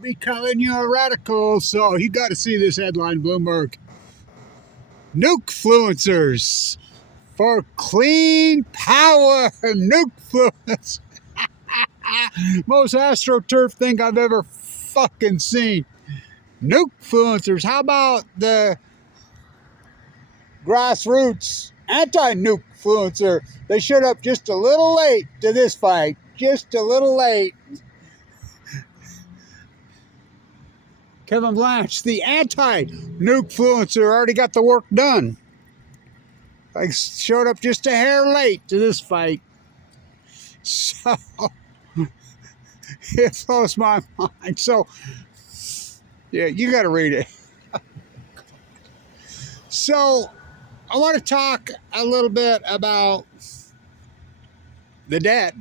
Becoming you a radical, so you got to see this headline, Bloomberg. Nukefluencers for clean power. Nukefluencers. Most Astroturf thing I've ever fucking seen. Nukefluencers. How about the Grassroots ANTINukefluencer? They showed up just a little late to this fight. Just a little late. Kevin Blanch, the anti-nukefluencer, already got the work done. I showed up just a hair late to this fight. So, it blows my mind. So, yeah, you got to read it. So, I want to talk a little bit about the debt.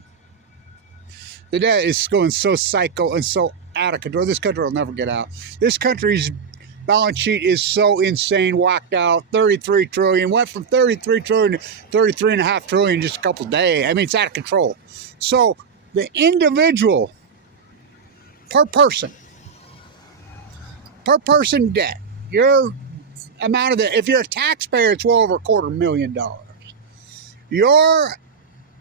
The debt is going so psycho and so out of control. This country will never get out. This country's balance sheet is so insane, whacked out. 33 trillion, went from 33 trillion to 33.5 trillion in just a couple of days. I mean, it's out of control. So the individual per person debt, your amount of the, if you're a taxpayer, it's well over $250,000. Your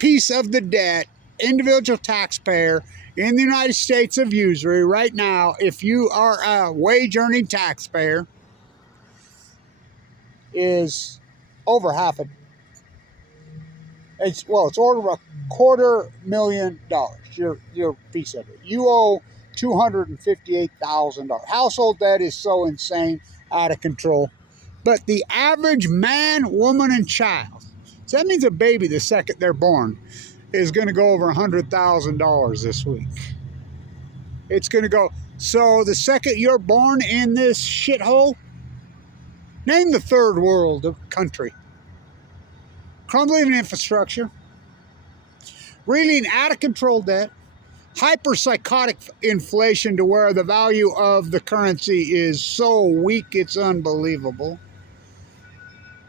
piece of the debt, individual taxpayer in the United States of usury right now, if you are a wage-earning taxpayer, is over half a. It's over $250,000. Your piece of it. You owe $258,000. Household debt is so insane, out of control. But the average man, woman, and child. So that means a baby the second they're born is going to go over $100,000 this week. It's going to go. So the second you're born in this shithole, name the third world country. Crumbling infrastructure, reeling out of control debt, hyper-psychotic inflation to where the value of the currency is so weak it's unbelievable.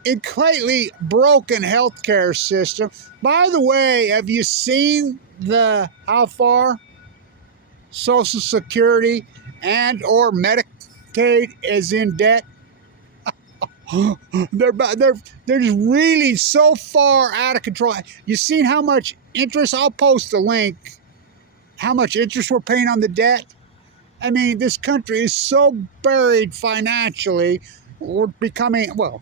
A completely broken healthcare system. By the way, have you seen how far Social Security and or Medicaid is in debt? they're just reeling so far out of control. You seen how much interest? I'll post a link. How much interest we're paying on the debt? I mean, this country is so buried financially. We're becoming, well,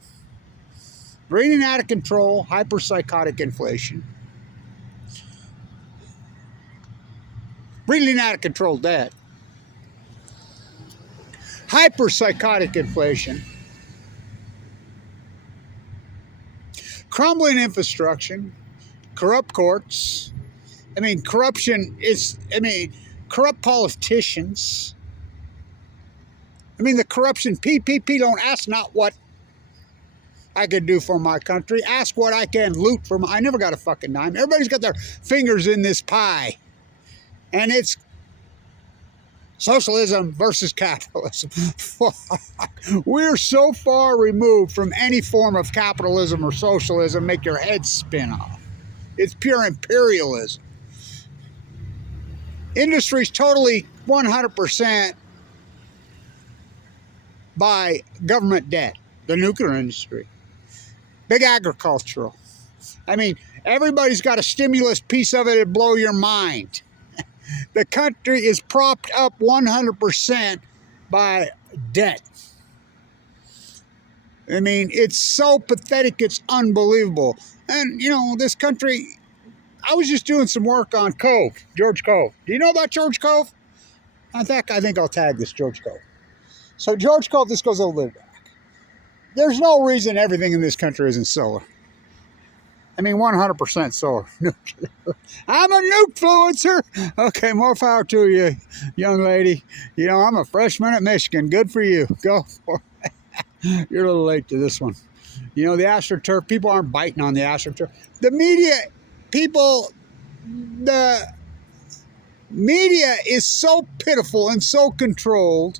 reeling out of control, hyper-psychotic inflation. Reeling out of control debt. Hyper-psychotic inflation. Crumbling infrastructure. Corrupt courts. I mean, corruption is, corrupt politicians. I mean, the corruption, PPP, don't ask not what I could do for my country. Ask what I can loot from. I never got a fucking dime. Everybody's got their fingers in this pie. And it's socialism versus capitalism. We're so far removed from any form of capitalism or socialism, make your head spin off. It's pure imperialism. Industry's totally 100% by government debt. The nuclear industry. Big agricultural. I mean, everybody's got a stimulus piece of it that'll blow your mind. The country is propped up 100% by debt. I mean, it's so pathetic, it's unbelievable. And, you know, this country, I was just doing some work on Cove, George Cove. Do you know about George Cove? I think I'll tag this George Cove. So George Cove, this goes a little bit back. There's no reason everything in this country isn't solar. I mean, 100% solar. I'm a nukefluencer. Okay, more power to you, young lady. You know, I'm a freshman at Michigan. Good for you. Go for it. You're a little late to this one. You know, the Astroturf, people aren't biting on the Astroturf. The media is so pitiful and so controlled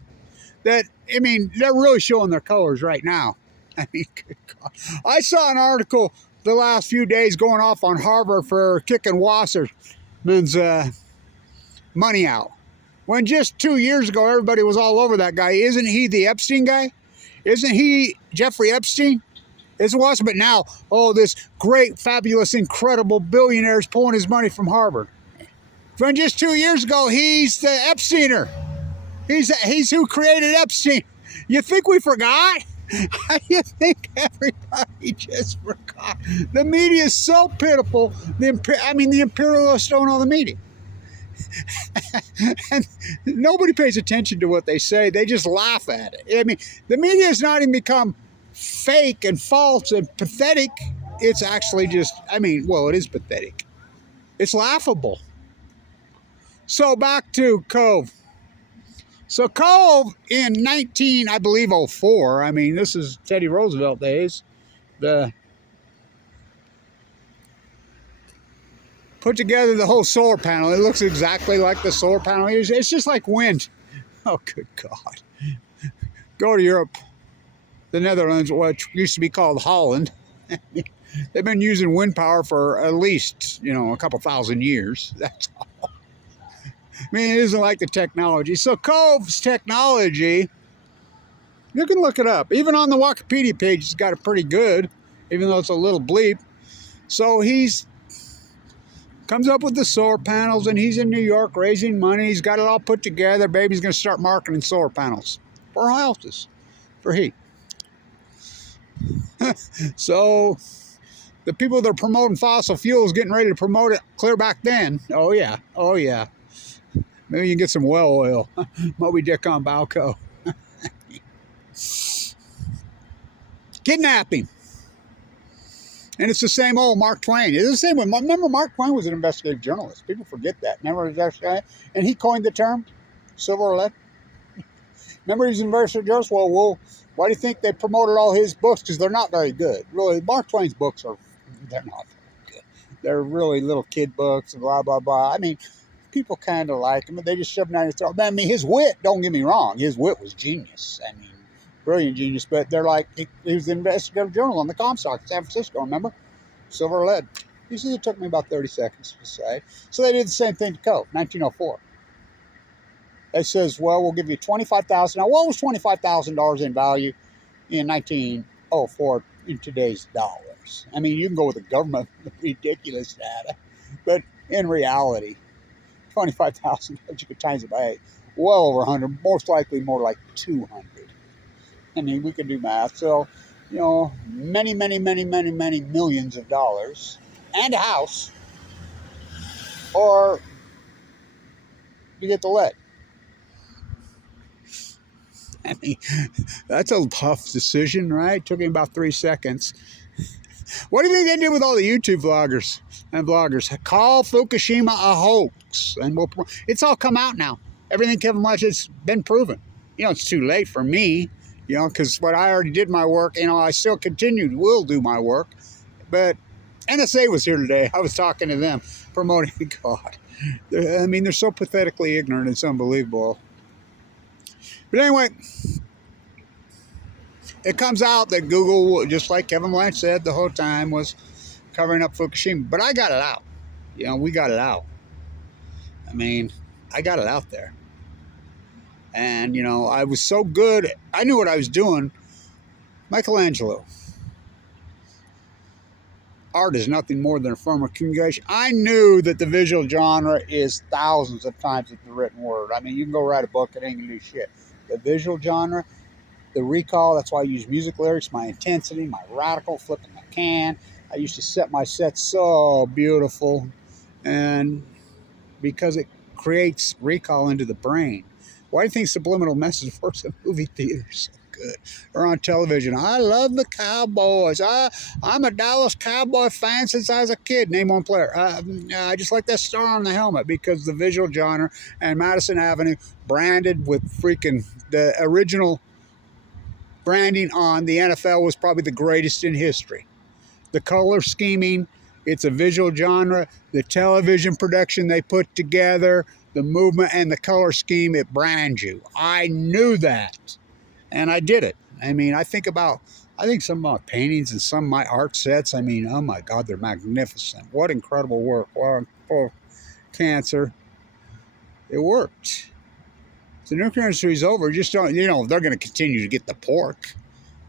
that, I mean, they're really showing their colors right now. I mean, good God. I saw an article the last few days going off on Harvard for kicking Wasserman's money out. When just 2 years ago, everybody was all over that guy. Isn't he the Epstein guy? Isn't he Jeffrey Epstein? It was, but now, oh, this great, fabulous, incredible billionaire is pulling his money from Harvard. When just 2 years ago, he's the Epsteiner. He's who created Epstein. You think we forgot? You think everybody just forgot? The media is so pitiful. The imperialists don't know the media. And nobody pays attention to what they say. They just laugh at it. I mean, the media has not even become fake and false and pathetic. It's actually just, well, it is pathetic. It's laughable. So back to Cove. So Cove in 04, this is Teddy Roosevelt days, put together the whole solar panel. It looks exactly like the solar panel. It's just like wind. Oh, good God. Go to Europe, the Netherlands, which used to be called Holland. They've been using wind power for at least, a couple thousand years. That's all. It isn't like the technology. So Cove's technology, you can look it up. Even on the Wikipedia page, it's got it pretty good, even though it's a little bleep. So he's comes up with the solar panels, and he's in New York raising money. He's got it all put together. Baby's going to start marketing solar panels for houses, for heat. So the people that are promoting fossil fuels getting ready to promote it clear back then. Oh, yeah. Oh, yeah. Maybe you can get some well oil. Moby Dick on Balco. Kidnapping. And it's the same old Mark Twain. It's the same one. Remember, Mark Twain was an investigative journalist. People forget that. Remember that guy? And he coined the term silver lead. Remember he's an investigative journalist? Well, why do you think they promoted all his books? Because they're not very good. Really, Mark Twain's books they're not very good. They're really little kid books and blah, blah, blah. People kind of like him, but they just shove him down your throat. His wit, don't get me wrong, his wit was genius. Brilliant genius, but they're like, he was the investigative journal on the Comstock in San Francisco, remember? Silver lead. You see, it took me about 30 seconds to say. So they did the same thing to Cove, 1904. It says, well, we'll give you $25,000. Now, what was $25,000 in value in 1904 in today's dollars? You can go with the government ridiculous data, but in reality, $25,000, you could times it by well over 100, most likely more like 200. We could do math. So, many, many, many, many, many millions of dollars and a house, or you get the lead. That's a tough decision, right? Took him about 3 seconds. What do you think they did with all the YouTube vloggers and bloggers? Call Fukushima a hoax. And it's all come out now. Everything Kevin Blanch has been proven. It's too late for me, because what I already did my work, I still will do my work. But NSA was here today. I was talking to them, promoting God. They're so pathetically ignorant. It's unbelievable. But anyway, it comes out that Google, just like Kevin Blanch said the whole time, was covering up Fukushima. But I got it out. We got it out. I got it out there. And, I was so good. I knew what I was doing. Michelangelo. Art is nothing more than a form of communication. I knew that the visual genre is thousands of times the written word. You can go write a book, it ain't going to do shit. The visual genre, the recall, that's why I use music lyrics, my intensity, my radical, flipping the can. I used to set my sets so beautiful, and because it creates recall into the brain. Why do you think subliminal message works in movie theaters so good? Or on television? I love the Cowboys. I'm a Dallas Cowboy fan since I was a kid. Name one player. I just like that star on the helmet, because the visual genre and Madison Avenue branded with freaking the original branding on the NFL was probably the greatest in history. The color scheming, it's a visual genre. The television production they put together, the movement and the color scheme, it brands you. I knew that, and I did it. I think some of my paintings and some of my art sets, oh my God, they're magnificent. What incredible work. Well, for cancer, it worked. the nuclear industry is over, just don't, you know, they're going to continue to get the pork.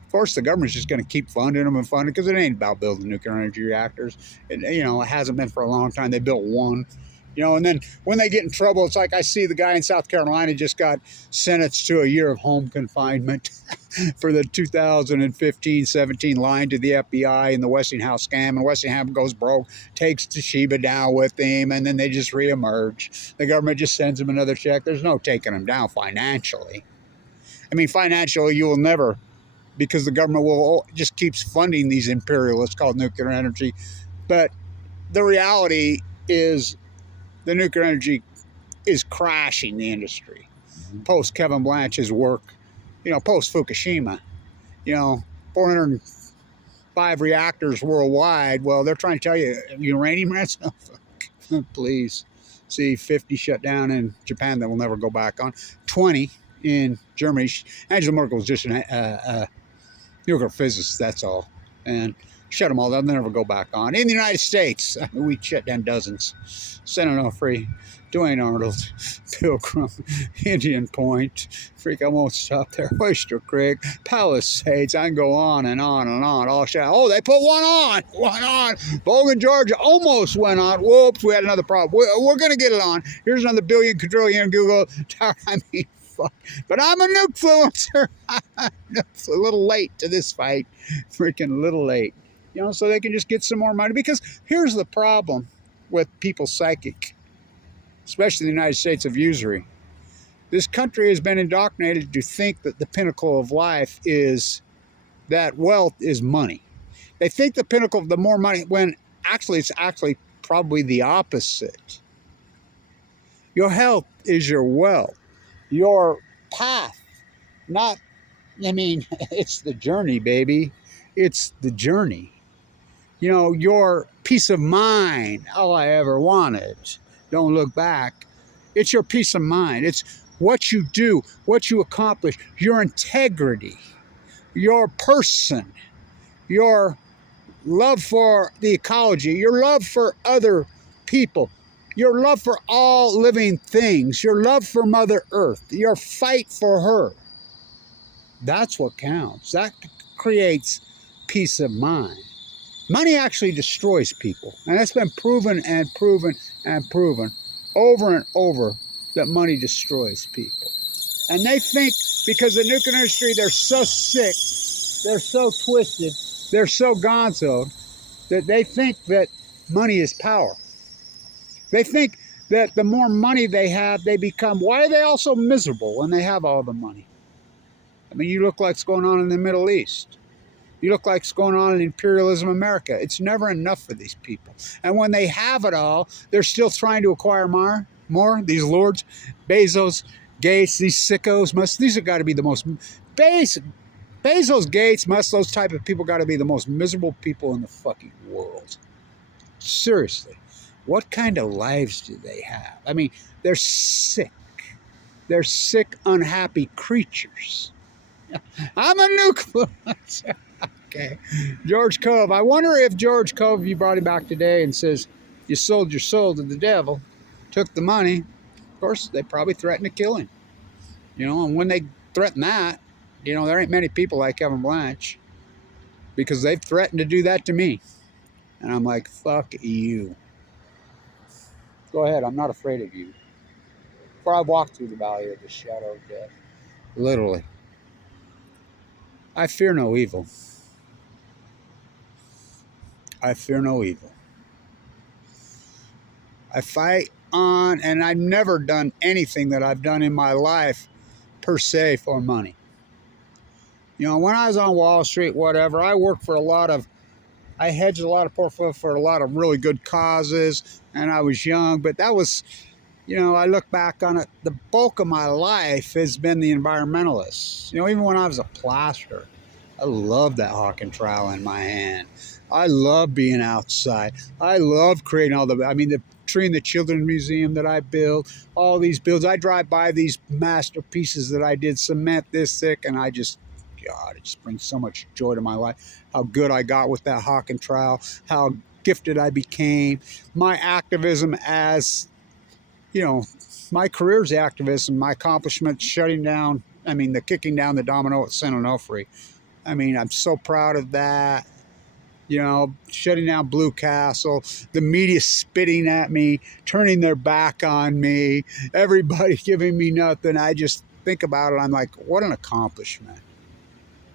Of course, the government's just going to keep funding them and funding, because it ain't about building nuclear energy reactors. You know, it hasn't been for a long time. They built one, you know, and then when they get in trouble, it's like I see the guy in South Carolina just got sentenced to a year of home confinement for the 2015-17 lying to the FBI and the Westinghouse scam. And Westinghouse goes broke, takes Toshiba down with him, and then they just reemerge. The government just sends him another check. There's no taking them down financially. I mean, financially, you will never, because the government will just keeps funding these imperialists called nuclear energy. But the reality is the nuclear energy is crashing the industry. Post Kevin Blanch's work, you know, post Fukushima, you know, 405 reactors worldwide. Well, they're trying to tell you uranium rents. Oh, fuck. Please. See, 50 shut down in Japan that will never go back on. 20 in Germany. Angela Merkel was just a nuclear physicist, that's all. And shut them all down, they'll never go back on. In the United States, we shut down dozens. Senator Free, Dwayne Arnold, Pilgrim, Indian Point, freak, I won't stop there, Oyster Creek, Palisades, I can go on and on and on. All shut. Oh, they put one on. Bogan, Georgia almost went on. Whoops, we had another problem. We're going to get it on. Here's another billion, quadrillion, Google. I mean, fuck. But I'm a nukefluencer. A little late to this fight. Freaking a little late. You know, so they can just get some more money. Because here's the problem with people's psychic, especially the United States, of usury. This country has been indoctrinated to think that the pinnacle of life is that wealth is money. They think the pinnacle of the more money, when actually it's actually probably the opposite. Your health is your wealth. Your path, not, I mean, it's the journey, baby. It's the journey. You know, your peace of mind, all I ever wanted. Don't look back. It's your peace of mind. It's what you do, what you accomplish, your integrity, your person, your love for the ecology, your love for other people, your love for all living things, your love for Mother Earth, your fight for her. That's what counts. That creates peace of mind. Money actually destroys people. And that's been proven and proven and proven over and over, that money destroys people. And they think because the nuclear industry, they're so sick, they're so twisted, they're so gonzoed, that they think that money is power. They think that the more money they have, they become, why are they all so miserable when they have all the money? I mean, you look like what's going on in the Middle East. You look like what's going on in imperialism America. It's never enough for these people. And when they have it all, they're still trying to acquire more. These lords, Bezos, Gates, these sickos, these have got to be the most basic. Bezos, Gates, those type of people got to be the most miserable people in the fucking world. Seriously. What kind of lives do they have? I mean, they're sick. They're sick, unhappy creatures. I'm a nukefluencer. Okay. George Cove. I wonder if George Cove, you brought him back today and says, you sold your soul to the devil, took the money. Of course, they probably threatened to kill him. You know, and when they threaten that, you know, there ain't many people like Kevin Blanch, because they've threatened to do that to me. And I'm like, fuck you. Go ahead. I'm not afraid of you. For I walk through the valley of the shadow of death. Literally. I fear no evil. I fear no evil. I fight on, and I've never done anything that I've done in my life per se for money. You know, when I was on Wall Street, whatever, I worked for I hedged a lot of portfolio for a lot of really good causes, and I was young, but that was, you know, I look back on it, the bulk of my life has been the environmentalists. You know, even when I was a plasterer, I loved that hawking trowel in my hand. I love being outside. I love creating the Tree and the Children Museum that I built, all these builds. I drive by these masterpieces that I did, cement this thick, and God, it just brings so much joy to my life. How good I got with that hawking trowel, how gifted I became, my activism as you know, my career's activist and my accomplishment shutting down, the kicking down the domino at San Onofre. I'm so proud of that. You know, shutting down Blue Castle, the media spitting at me, turning their back on me, everybody giving me nothing. I just think about it. I'm like, what an accomplishment.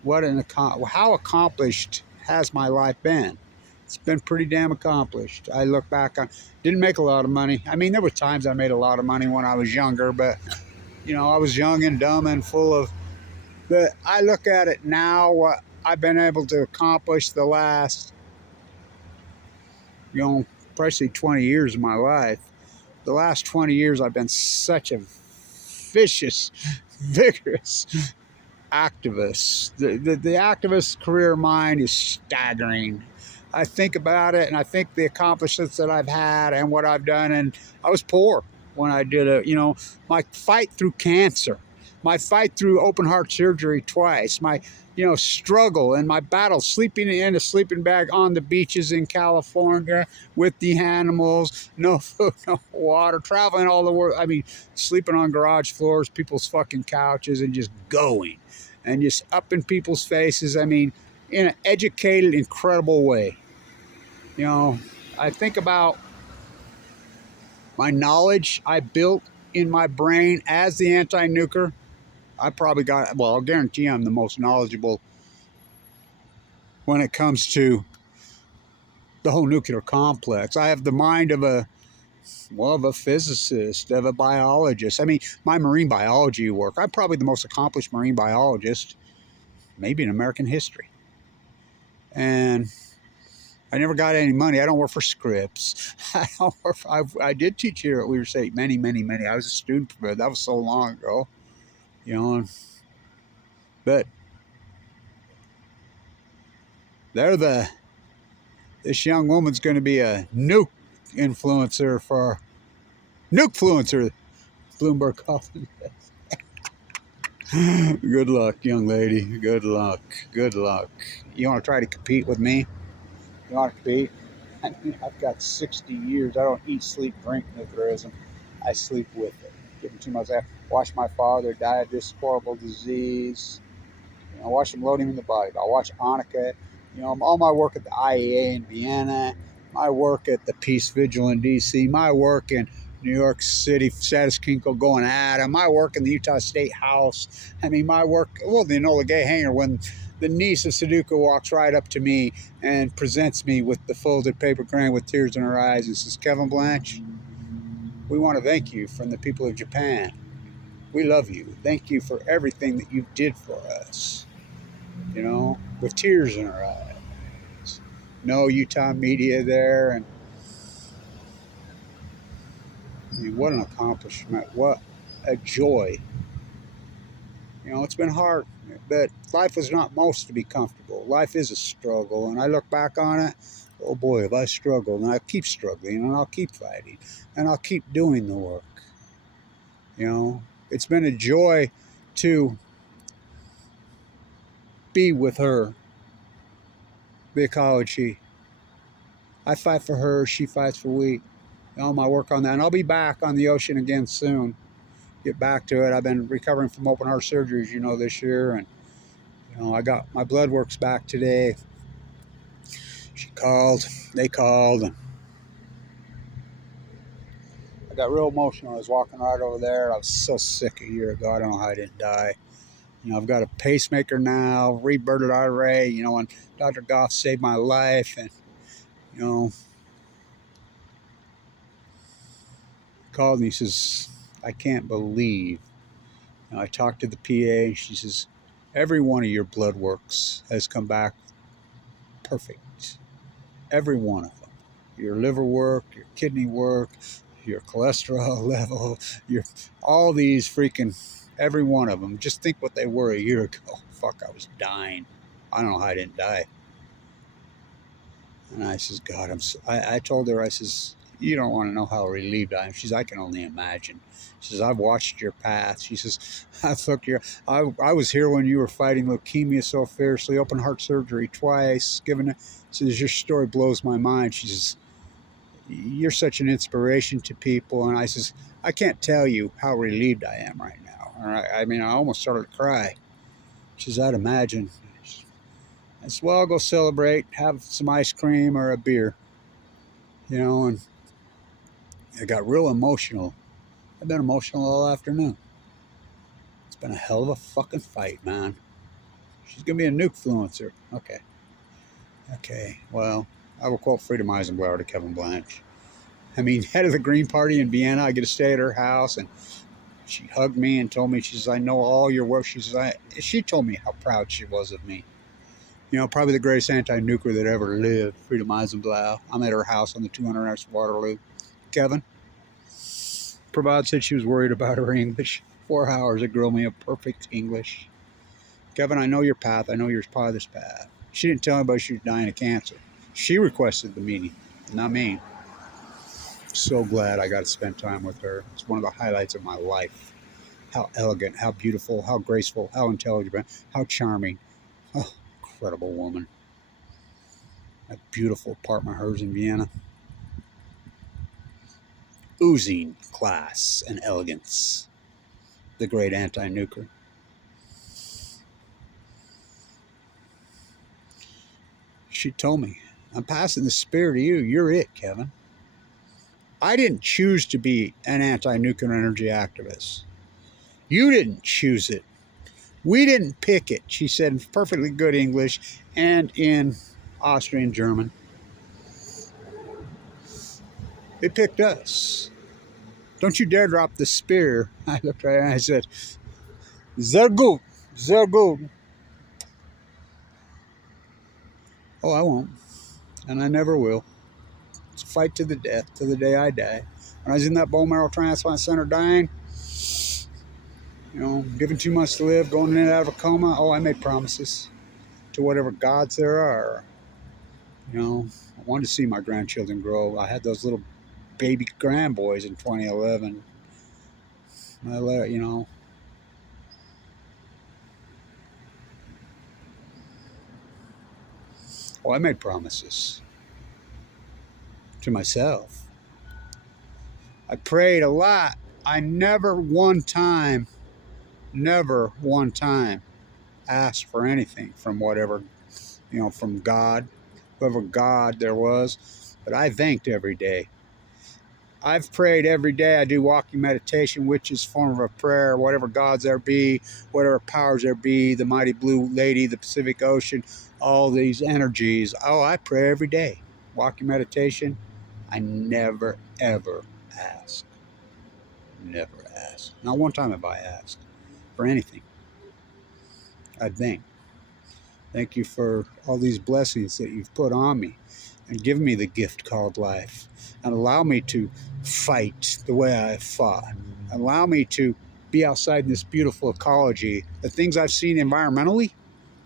How accomplished has my life been? It's been pretty damn accomplished. I look back on, didn't make a lot of money. There were times I made a lot of money when I was younger, but, I was young and dumb and full of, but I look at it now, what I've been able to accomplish the last, probably 20 years of my life. The last 20 years, I've been such a vicious, vigorous activist. The activist career of mine is staggering. I think about it, and I think the accomplishments that I've had and what I've done, and I was poor when I did it. My fight through cancer, my fight through open heart surgery twice, my struggle and my battle sleeping in a sleeping bag on the beaches in California with the animals, no food, no water, traveling all the world. Sleeping on garage floors, people's fucking couches, and just going and just up in people's faces. In an educated, incredible way. I think about my knowledge I built in my brain as the anti-nuker. I probably got, well, I'll guarantee I'm the most knowledgeable when it comes to the whole nuclear complex. I have the mind of a physicist, of a biologist. My marine biology work, I'm probably the most accomplished marine biologist, maybe in American history. And I never got any money. I don't work for Scripps. I did teach here at Weir State many. I was a student for it. That was so long ago, But this young woman's going to be a nuke influencer for Nukefluencer, Bloomberg Coffee. Good luck, young lady. Good luck. Good luck. You want to try to compete with me? You want to compete? I've got 60 years. I don't eat, sleep, drink nuclearism. I sleep with it. Give him too much. I watched my father die of this horrible disease. I watched him load him in the body. I watched Annika. All my work at the IAEA in Vienna, my work at the Peace Vigil in D.C., my work in New York City, Status Quo going at him, my work in the Utah State House. My work, the Enola Gay Hangar, when the niece of Sudoku walks right up to me and presents me with the folded paper crane with tears in her eyes and says, "Kevin Blanch, we want to thank you from the people of Japan. We love you. Thank you for everything that you did for us." With tears in her eyes. No Utah media there. And what an accomplishment. What a joy. It's been hard, but life was not most to be comfortable. Life is a struggle, and I look back on it, oh boy, have I struggled, and I keep struggling, and I'll keep fighting, and I'll keep doing the work. It's been a joy to be with her, the ecology. I fight for her, she fights for we. My work on that, and I'll be back on the ocean again soon. Get back to it. I've been recovering from open heart surgeries, this year, and I got my blood works back today. They called, and I got real emotional. I was walking right over there. I was so sick a year ago. I don't know how I didn't die. I've got a pacemaker now, rebirthed IRA, and Dr. Goff saved my life, and, called and he says, "I can't believe." I talked to the PA, and she says, "Every one of your blood works has come back perfect. Every one of them. Your liver work, your kidney work, your cholesterol level, all these freaking, every one of them. Just think what they were a year ago." Fuck, I was dying. I don't know how I didn't die. And I says, "God, I told her, I says, you don't want to know how relieved I am." She says, "I can only imagine." She says, "I've watched your path." She says, I was here when you were fighting leukemia so fiercely, open heart surgery twice, she says, "Your story blows my mind." She says, you're such an inspiration to people. And I says, I can't tell you how relieved I am right now. All right. I mean, I almost started to cry. She says, I'd imagine. I said, well, I'll go celebrate, have some ice cream or a beer, you know, and I got real emotional. I've been emotional all afternoon. It's been a hell of a fucking fight, man. She's going to be a Nukefluencer. Okay. Okay. Well, I will quote Freedom Eisenblower to Kevin Blanch. I mean, head of the Green Party in Vienna, I get to stay at her house, and she hugged me and told me, she says, I know all your work. She says, she told me how proud she was of me. You know, probably the greatest anti-nuker that ever lived, Freedom Eisenblower. I'm at her house on the 200 West Waterloo. Kevin, Pravod said she was worried about her English. 4 hours to grill me a perfect English. Kevin, I know your path. I know you're part of this path. She didn't tell anybody she was dying of cancer. She requested the meeting, not me. So glad I got to spend time with her. It's one of the highlights of my life. How elegant, how beautiful, how graceful, how intelligent, how charming. Oh, incredible woman. That beautiful apartment of hers in Vienna. Oozing class and elegance. The great anti-nuker. She told me, I'm passing the spear to you. You're it, Kevin. I didn't choose to be an anti-nuclear energy activist. You didn't choose it. We didn't pick it, she said in perfectly good English and in Austrian German. They picked us. Don't you dare drop the spear. I looked at her and I said, sehr gut, sehr gut. Oh, I won't. And I never will. It's a fight to the death, to the day I die. When I was in that bone marrow transplant center dying, you know, given 2 months to live, going in and out of a coma, oh, I made promises to whatever gods there are. You know, I wanted to see my grandchildren grow. I had those little baby grandboys in 2011. You know. Oh, I made promises to myself. I prayed a lot. I never one time asked for anything from whatever, you know, from God, whoever God there was. But I thanked every day. I've prayed every day. I do walking meditation, which is a form of a prayer, whatever gods there be, whatever powers there be, the mighty blue lady, the Pacific Ocean, all these energies. Oh, I pray every day. Walking meditation, I never, ever ask. Never ask. Not one time have I asked for anything. I thank. Thank you for all these blessings that you've put on me and given me the gift called life and allow me to fight the way I fought. Allow me to be outside in this beautiful ecology. The things I've seen environmentally,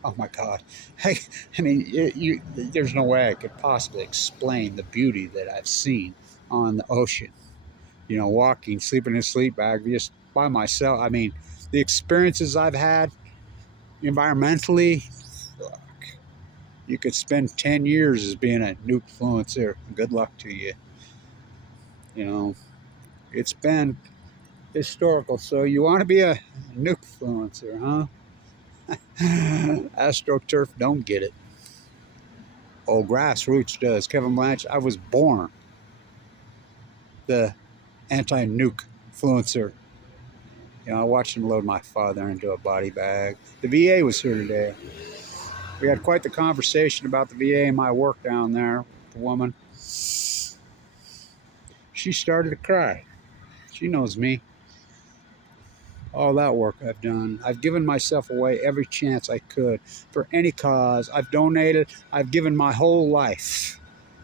oh my God. I mean, there's no way I could possibly explain the beauty that I've seen on the ocean. You know, walking, sleeping in a sleep bag, just by myself. I mean, the experiences I've had environmentally, fuck. You could spend 10 years as being a Nukefluencer. Good luck to you. You know, it's been historical. So you want to be a Nukefluencer, huh? Astroturf don't get it. Oh, Grassroots does. Kevin Blanch, I was born the anti-Nukefluencer. You know, I watched him load my father into a body bag. The VA was here today. We had quite the conversation about the VA and my work down there. The woman, she started to cry. She knows me. All that work I've done. I've given myself away every chance I could for any cause. I've donated. I've given my whole life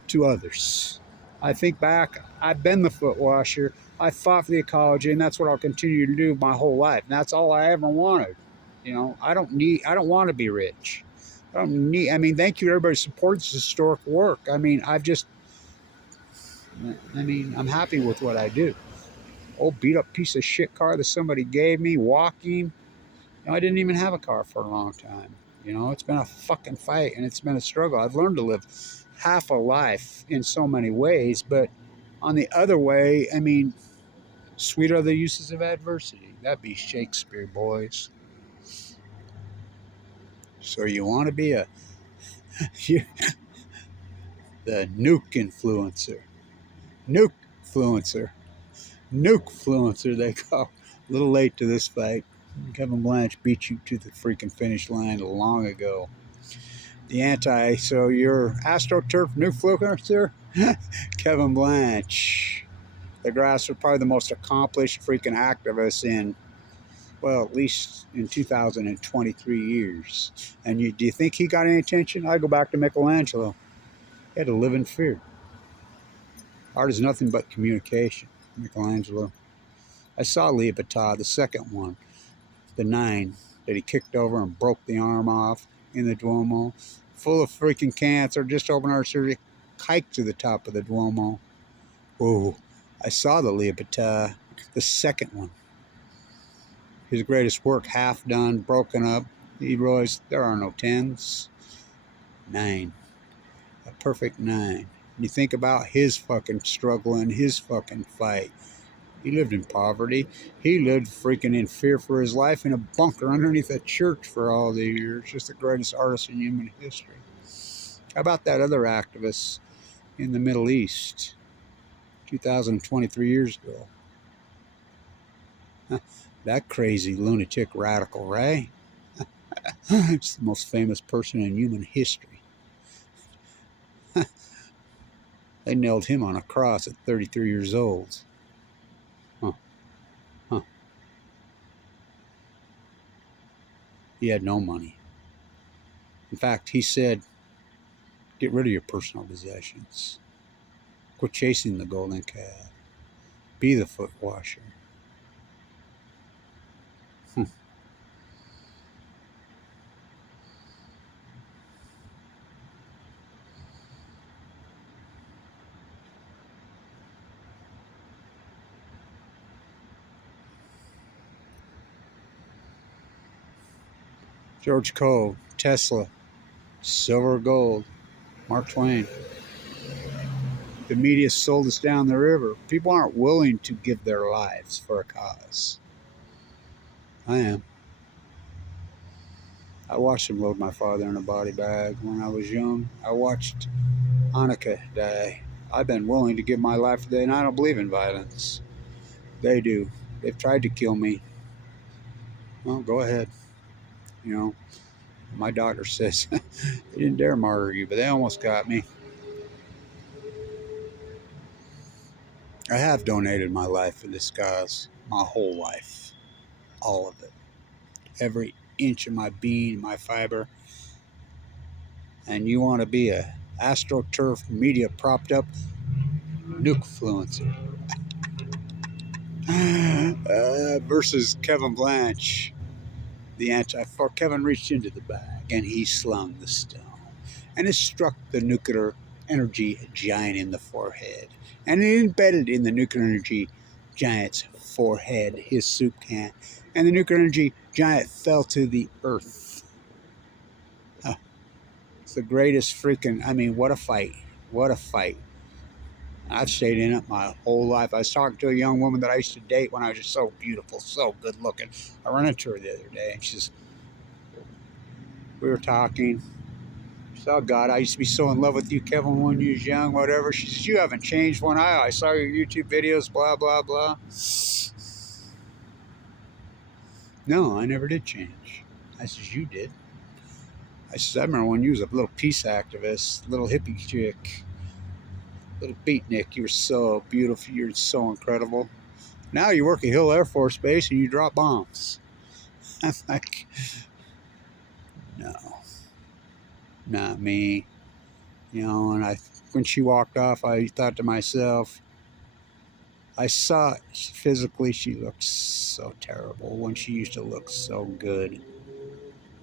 to others. I think back, I've been the foot washer. I fought for the ecology, and that's what I'll continue to do my whole life. And that's all I ever wanted. You know, I don't want to be rich. I mean, thank you to everybody who supports this historic work. I mean, I'm happy with what I do. Old beat up piece of shit car that somebody gave me, walking. You know, I didn't even have a car for a long time. You know, it's been a fucking fight and it's been a struggle. I've learned to live half a life in so many ways, but On the other way, I mean, sweet are the uses of adversity. That'd be Shakespeare, boys. So you want to be the Nukefluencer. Nukefluencer. Nukefluencer, they call. A little late to this fight. Kevin Blanch beat you to the freaking finish line long ago. So you're Astroturf Nukefluencer? Kevin Blanch. The Grassroots, probably the most accomplished freaking activist in, well, at least in 2023 years. And do you think he got any attention? I go back to Michelangelo. He had to live in fear. Art is nothing but communication. Michelangelo. I saw Leopold, the second one, the 9, that he kicked over and broke the arm off in the Duomo. Full of freaking cancer, just open heart surgery, hiked to the top of the Duomo. Whoa. I saw the Leopold, the second one. His greatest work, half done, broken up. He realized there are no 10s. 9. A perfect 9. You think about his fucking struggle and his fucking fight. He lived in poverty. He lived freaking in fear for his life in a bunker underneath a church for all the years. Just the greatest artist in human history. How about that other activist in the Middle East 2023 years ago? That crazy lunatic radical, right? It's the most famous person in human history. They nailed him on a cross at 33 years old. He had no money. In fact, he said, get rid of your personal possessions. Quit chasing the golden calf. Be the foot washer. George Cove, Tesla, silver or gold, Mark Twain. The media sold us down the river. People aren't willing to give their lives for a cause. I am. I watched them load my father in a body bag when I was young. I watched Hanukkah die. I've been willing to give my life today, and I don't believe in violence. They do. They've tried to kill me. Well, go ahead. You know, my doctor says they didn't dare martyr you, but they almost got me. I have donated my life for this cause, my whole life, all of it, every inch of my being, my fiber. And you want to be a Astroturf media propped up Nukefluencer versus Kevin Blanch, the anti-for. Kevin reached into the bag and he slung the stone, and it struck the nuclear energy giant in the forehead, and it embedded in the nuclear energy giant's forehead, his soup can, and the nuclear energy giant fell to the earth. It's the greatest freaking, I mean, what a fight. What a fight. I've stayed in it my whole life. I was talking to a young woman that I used to date when I was just so beautiful, so good looking. I ran into her the other day, and we were talking. She said, oh, God, I used to be so in love with you, Kevin, when you was young, whatever. She says, you haven't changed one iota. I saw your YouTube videos, blah, blah, blah. No, I never did change. I says, you did. I says, I remember when you was a little peace activist, little hippie chick, little beatnik. You were so beautiful. You're so incredible. Now you work at Hill Air Force Base and you drop bombs. I'm like, no, not me. You know, and when she walked off, I thought to myself, I saw physically she looked so terrible when she used to look so good.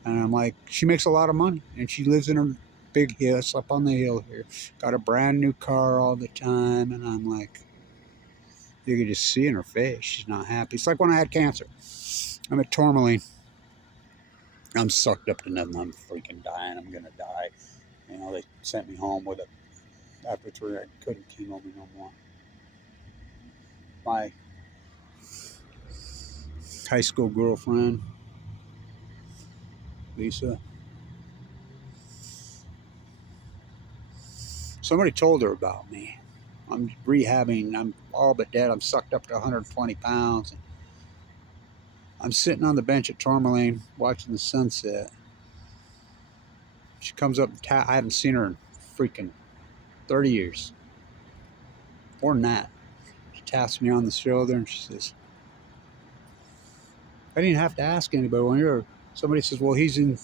And I'm like, she makes a lot of money and she lives in her big house up on the hill here. Got a brand new car all the time. And I'm like, you could just see in her face, she's not happy. It's like when I had cancer. I'm at Tourmaline. I'm sucked up to nothing. I'm freaking dying. I'm going to die. You know, they sent me home with after 3, I couldn't chemo me no more. my high school girlfriend, Lisa. Somebody told her about me. I'm rehabbing. I'm all but dead. I'm sucked up to 120 pounds. I'm sitting on the bench at Tourmaline watching the sunset. She comes up and I haven't seen her in freaking 30 years. More than that. She taps me on the shoulder and she says, I didn't have to ask anybody. When you're, somebody says, well, he's in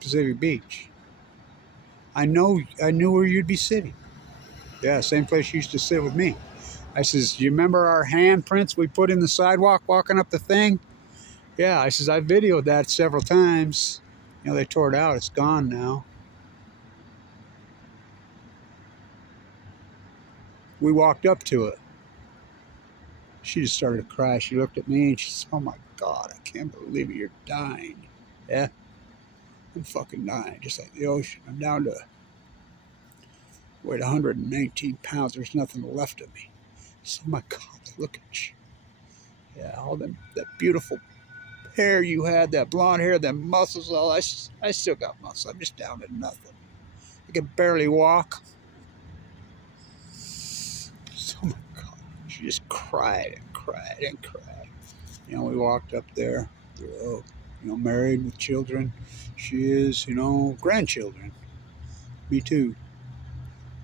Pacific Beach. I knew where you'd be sitting. Yeah, same place you used to sit with me. I says, do you remember our handprints we put in the sidewalk walking up the thing? Yeah, I says, I videoed that several times. You know, they tore it out. It's gone now. We walked up to it. She just started to cry. She looked at me and she said, oh my God, I can't believe it. You're dying. Yeah, I'm fucking dying, just like the ocean. I'm down to weight 119 pounds. There's nothing left of me. So, oh my God, look at you. Yeah, all that beautiful hair you had, that blonde hair, that muscles, all I still got muscles. I'm just down to nothing. I can barely walk. Oh my God. She just cried and cried and cried. You know, we walked up there. You know, married with children. She is, you know, grandchildren. Me too.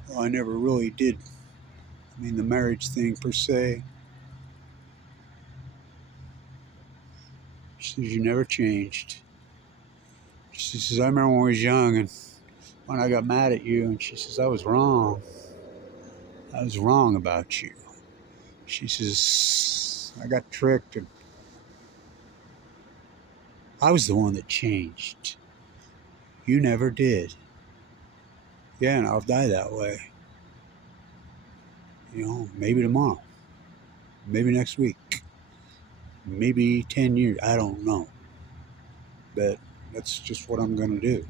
Well, I never really did. I mean, the marriage thing per se. She says, you never changed. She says, I remember when I was young and when I got mad at you, and she says, I was wrong. I was wrong about you. She says, I got tricked and I was the one that changed. You never did. Yeah, and I'll die that way. You know, maybe tomorrow. Maybe next week. Maybe 10 years. I don't know. But that's just what I'm going to do.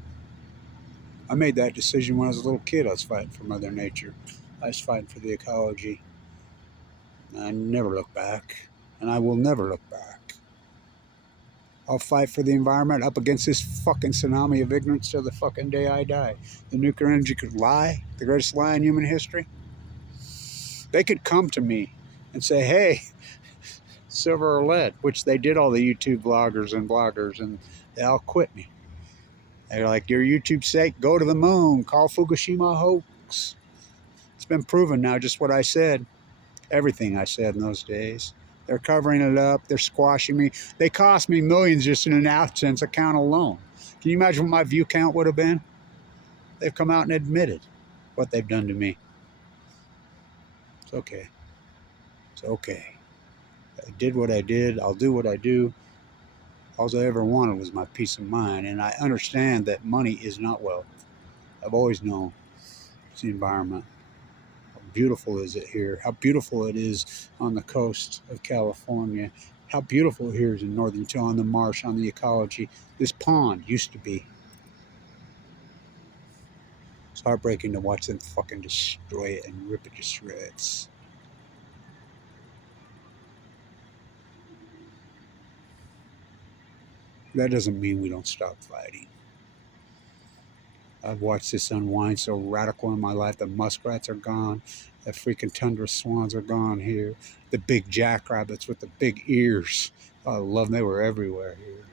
I made that decision when I was a little kid. I was fighting for Mother Nature. I was fighting for the ecology. I never look back. And I will never look back. I'll fight for the environment up against this fucking tsunami of ignorance till the fucking day I die. The nuclear energy could lie, the greatest lie in human history. They could come to me and say, hey, silver or lead, which they did, all the YouTube vloggers and bloggers, and they all quit me. They're like, your YouTube's sake, go to the moon, call Fukushima a hoax. It's been proven now just what I said, everything I said in those days. They're covering it up, they're squashing me. They cost me millions just in an AdSense account alone. Can you imagine what my view count would have been? They've come out and admitted what they've done to me. It's okay. It's okay. I did what I did. I'll do what I do. All I ever wanted was my peace of mind. And I understand that money is not wealth. I've always known it's the environment. How beautiful is it here? How beautiful it is on the coast of California. How beautiful here is in northern Utah, on the marsh, on the ecology. This pond used to be. It's heartbreaking to watch them fucking destroy it and rip it to shreds. That doesn't mean we don't stop fighting. I've watched this unwind so radical in my life. The muskrats are gone. The freaking tundra swans are gone here. The big jackrabbits with the big ears. Oh, I love them. They were everywhere here.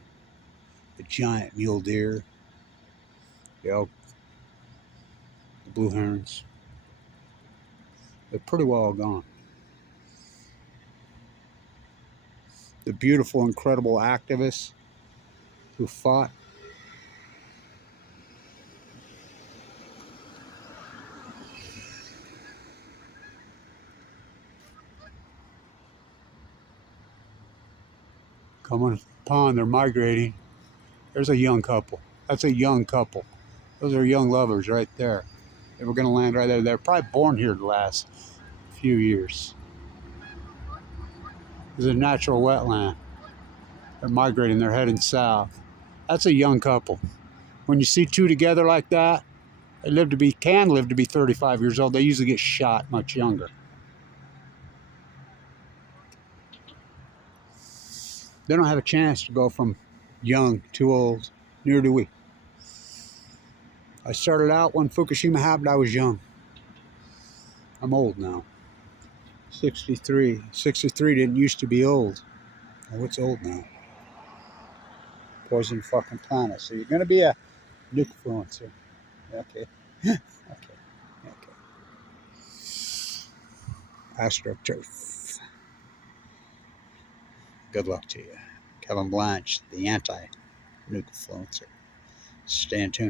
The giant mule deer. The elk. The blue herons. They're pretty well gone. The beautiful, incredible activists who fought. Coming upon, they're migrating. There's a young couple. That's a young couple. Those are young lovers right there. They were going to land right there. They're probably born here the last few years. This is a natural wetland. They're migrating. They're heading south. That's a young couple. When you see two together like that, they can live to be 35 years old. They usually get shot much younger. They don't have a chance to go from young to old. Neither do we. I started out when Fukushima happened, I was young. I'm old now. 63. 63 didn't used to be old. Oh, it's old now. Poison fucking planet. So you're going to be a Nukefluencer. Okay. Okay. Okay. Astroturf. Good luck to you. Kevin Blanch, the anti-Nukefluencer. Stay tuned.